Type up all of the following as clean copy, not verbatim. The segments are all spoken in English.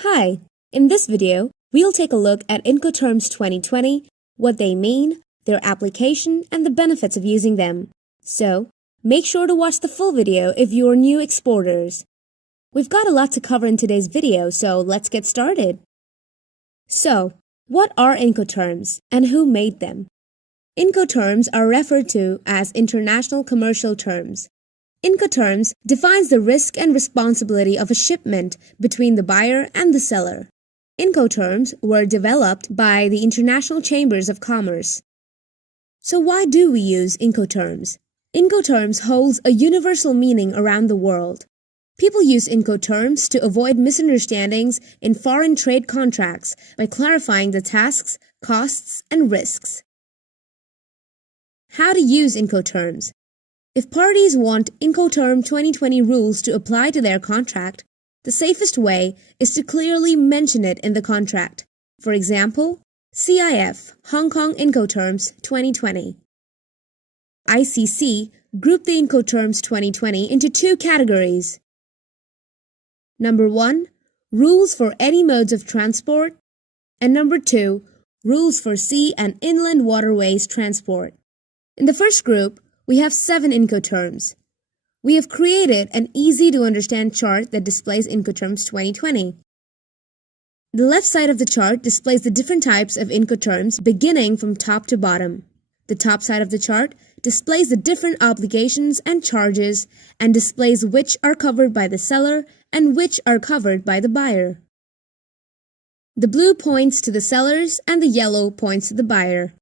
Hi, in this video, we'll take a look at Incoterms 2020, what they mean, their application, and the benefits of using them. So, make sure to watch the full video if you are new exporters. We've got a lot to cover in today's video, so let's get started. So, what are Incoterms and who made them? Incoterms are referred to as international commercial terms. Incoterms defines the risk and responsibility of a shipment between the buyer and the seller. Incoterms were developed by the International Chambers of Commerce. So why do we use Incoterms? Incoterms holds a universal meaning around the world. People use Incoterms to avoid misunderstandings in foreign trade contracts by clarifying the tasks, costs, and risks. How to use Incoterms? If parties want Incoterm 2020 rules to apply to their contract, the safest way is to clearly mention it in the contract. For example, CIF Hong Kong Incoterms 2020. ICC grouped the Incoterms 2020 into two categories. Number 1, rules for any modes of transport, and number 2, rules for sea and inland waterways transport. In the first group, we have 7 Incoterms. We have created an easy-to-understand chart that displays Incoterms 2020. The left side of the chart displays the different types of Incoterms beginning from top to bottom. The top side of the chart displays the different obligations and charges and displays which are covered by the seller and which are covered by the buyer. The blue points to the sellers and the yellow points to the buyer.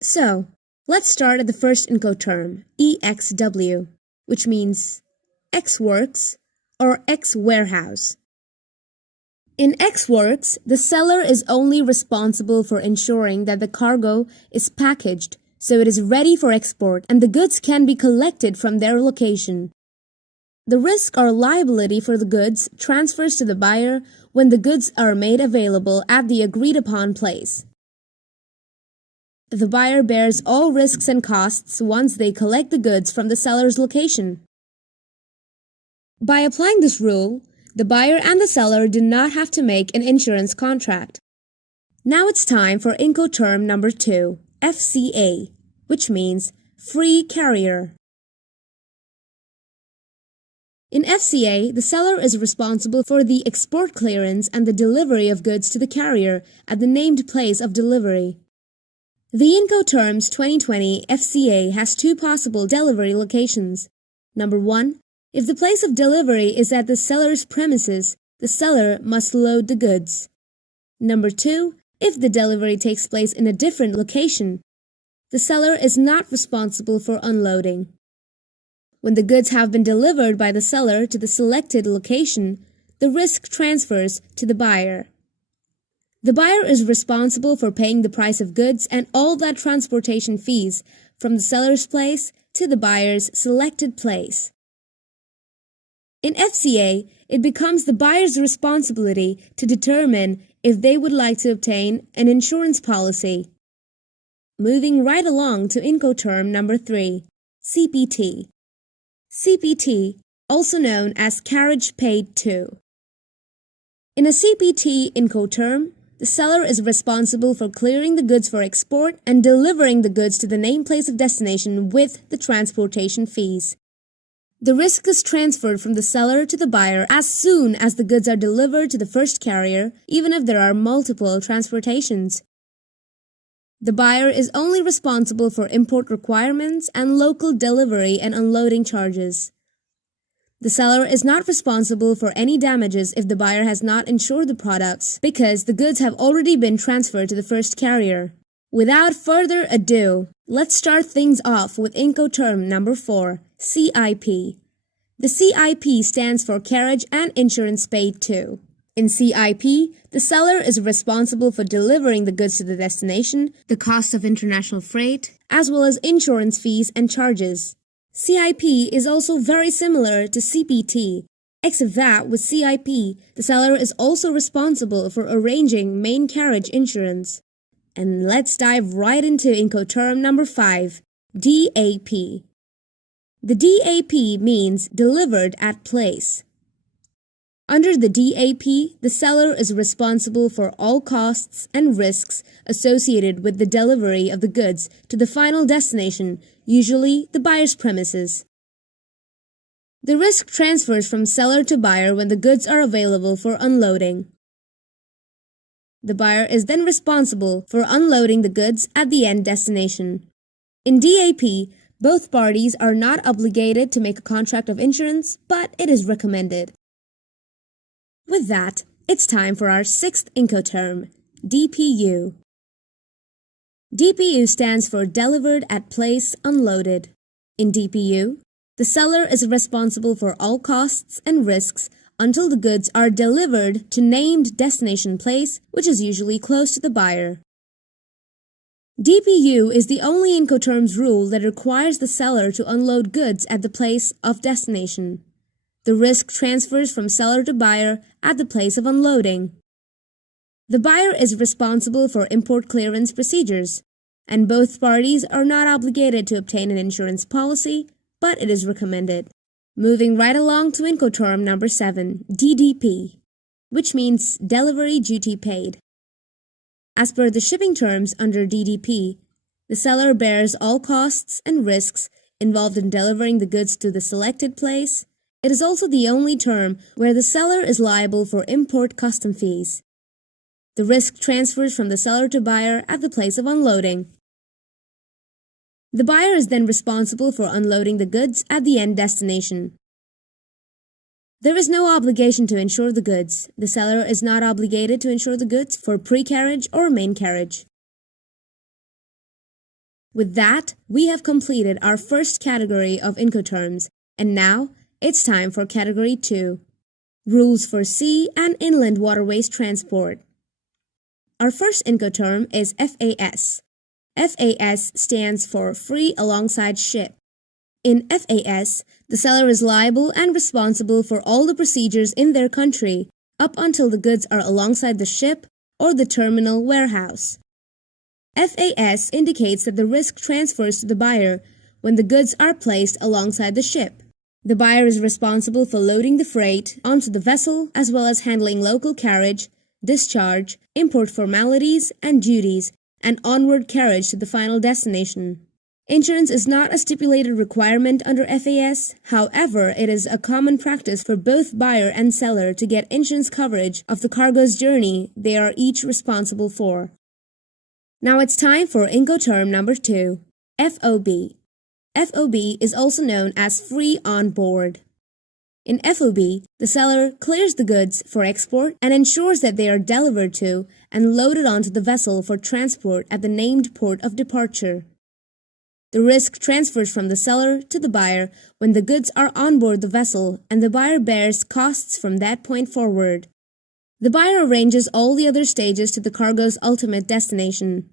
So, let's start at the first Incoterm, EXW, which means X Works or X Warehouse. In X Works, the seller is only responsible for ensuring that the cargo is packaged so it is ready for export and the goods can be collected from their location. The risk or liability for the goods transfers to the buyer when the goods are made available at the agreed-upon place. The buyer bears all risks and costs once they collect the goods from the seller's location. By applying this rule, the buyer and the seller do not have to make an insurance contract. Now it's time for Incoterm number 2, FCA, which means Free Carrier. In FCA, the seller is responsible for the export clearance and the delivery of goods to the carrier at the named place of delivery. The Incoterms 2020 FCA has 2 possible delivery locations. Number 1, if the place of delivery is at the seller's premises, the seller must load the goods. Number 2, if the delivery takes place in a different location, the seller is not responsible for unloading. When the goods have been delivered by the seller to the selected location, the risk transfers to the buyer. The buyer is responsible for paying the price of goods and all that transportation fees from the seller's place to the buyer's selected place. In FCA, it becomes the buyer's responsibility to determine if they would like to obtain an insurance policy. Moving right along to Incoterm number 3, CPT. CPT, also known as Carriage Paid To. In a CPT Incoterm, the seller is responsible for clearing the goods for export and delivering the goods to the named place of destination with the transportation fees. The risk is transferred from the seller to the buyer as soon as the goods are delivered to the first carrier, even if there are multiple transportations. The buyer is only responsible for import requirements and local delivery and unloading charges. The seller is not responsible for any damages if the buyer has not insured the products because the goods have already been transferred to the first carrier. Without further ado, let's start things off with Incoterm number 4, CIP. The CIP stands for Carriage and Insurance Paid To. In CIP, the seller is responsible for delivering the goods to the destination, the cost of international freight, as well as insurance fees and charges. CIP is also very similar to CPT, except that with CIP, the seller is also responsible for arranging main carriage insurance. And let's dive right into Incoterm number 5, DAP. The DAP means delivered at place. Under the DAP, the seller is responsible for all costs and risks associated with the delivery of the goods to the final destination, usually the buyer's premises. The risk transfers from seller to buyer when the goods are available for unloading. The buyer is then responsible for unloading the goods at the end destination. In DAP, both parties are not obligated to make a contract of insurance, but it is recommended. With that, it's time for our sixth Incoterm, DPU. DPU stands for Delivered at Place Unloaded. In DPU, the seller is responsible for all costs and risks until the goods are delivered to named destination place, which is usually close to the buyer. DPU is the only Incoterms rule that requires the seller to unload goods at the place of destination. The risk transfers from seller to buyer at the place of unloading. The buyer is responsible for import clearance procedures, and both parties are not obligated to obtain an insurance policy, but it is recommended. Moving right along to Incoterm number 7, DDP, which means Delivery Duty Paid. As per the shipping terms under DDP, the seller bears all costs and risks involved in delivering the goods to the selected place. It is also the only term where the seller is liable for import custom fees. The risk transfers from the seller to buyer at the place of unloading. The buyer is then responsible for unloading the goods at the end destination. There is no obligation to insure the goods. The seller is not obligated to insure the goods for pre-carriage or main carriage. With that, we have completed our first category of Incoterms, and now it's time for Category 2, Rules for Sea and Inland Waterways Transport. Our first Incoterm is FAS. FAS stands for Free Alongside Ship. In FAS, the seller is liable and responsible for all the procedures in their country up until the goods are alongside the ship or the terminal warehouse. FAS indicates that the risk transfers to the buyer when the goods are placed alongside the ship. The buyer is responsible for loading the freight onto the vessel as well as handling local carriage, discharge, import formalities and duties, and onward carriage to the final destination. Insurance is not a stipulated requirement under FAS, however, it is a common practice for both buyer and seller to get insurance coverage of the cargo's journey they are each responsible for. Now it's time for Incoterm number 2, FOB. FOB is also known as Free On Board. In FOB, the seller clears the goods for export and ensures that they are delivered to and loaded onto the vessel for transport at the named port of departure. The risk transfers from the seller to the buyer when the goods are on board the vessel and the buyer bears costs from that point forward. The buyer arranges all the other stages to the cargo's ultimate destination.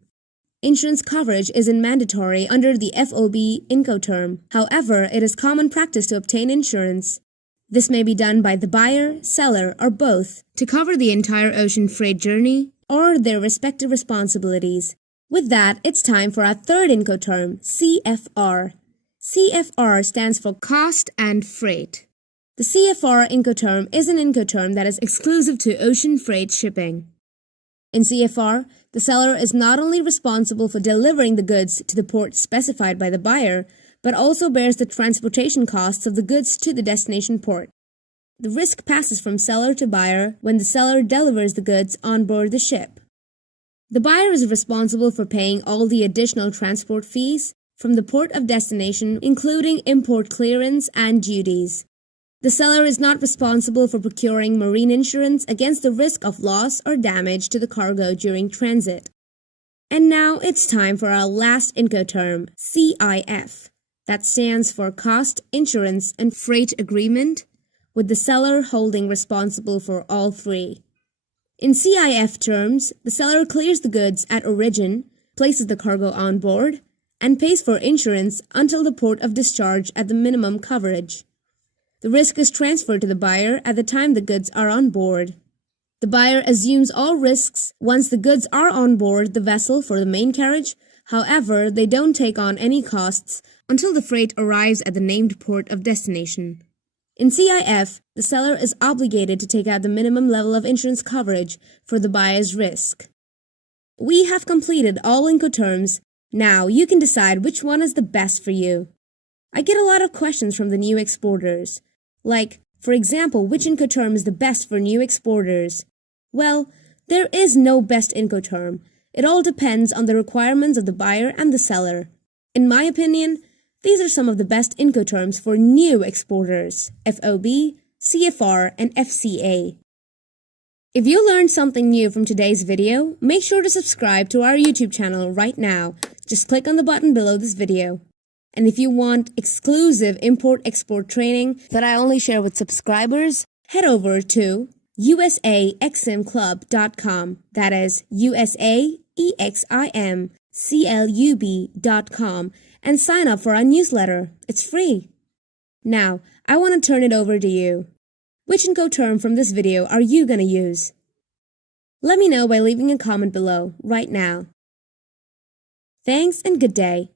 Insurance coverage isn't mandatory under the FOB Incoterm. However, it is common practice to obtain insurance. This may be done by the buyer, seller, or both to cover the entire ocean freight journey or their respective responsibilities. With that, it's time for our third Incoterm, CFR. CFR stands for Cost and Freight. The CFR Incoterm is an Incoterm that is exclusive to ocean freight shipping. In CFR, the seller is not only responsible for delivering the goods to the port specified by the buyer, but also bears the transportation costs of the goods to the destination port. The risk passes from seller to buyer when the seller delivers the goods on board the ship. The buyer is responsible for paying all the additional transport fees from the port of destination, including import clearance and duties. The seller is not responsible for procuring marine insurance against the risk of loss or damage to the cargo during transit. And now it's time for our last Incoterm, CIF. That stands for Cost, Insurance, and Freight Agreement, with the seller holding responsible for all three. In CIF terms, the seller clears the goods at origin, places the cargo on board, and pays for insurance until the port of discharge at the minimum coverage. The risk is transferred to the buyer at the time the goods are on board. The buyer assumes all risks once the goods are on board the vessel for the main carriage. However, they don't take on any costs until the freight arrives at the named port of destination. In CIF, the seller is obligated to take out the minimum level of insurance coverage for the buyer's risk. We have completed all Incoterms. Now you can decide which one is the best for you. I get a lot of questions from the new exporters. Like, for example, which Incoterm is the best for new exporters? Well, there is no best Incoterm. It all depends on the requirements of the buyer and the seller. In my opinion, these are some of the best Incoterms for new exporters: FOB, CFR, and FCA. If you learned something new from today's video, make sure to subscribe to our YouTube channel right now. Just click on the button below this video. And if you want exclusive import-export training that I only share with subscribers, head over to usaeximclub.com. That is usaeximclub.com and sign up for our newsletter. It's free. Now, I want to turn it over to you. Which Incoterm from this video are you going to use? Let me know by leaving a comment below right now. Thanks and good day.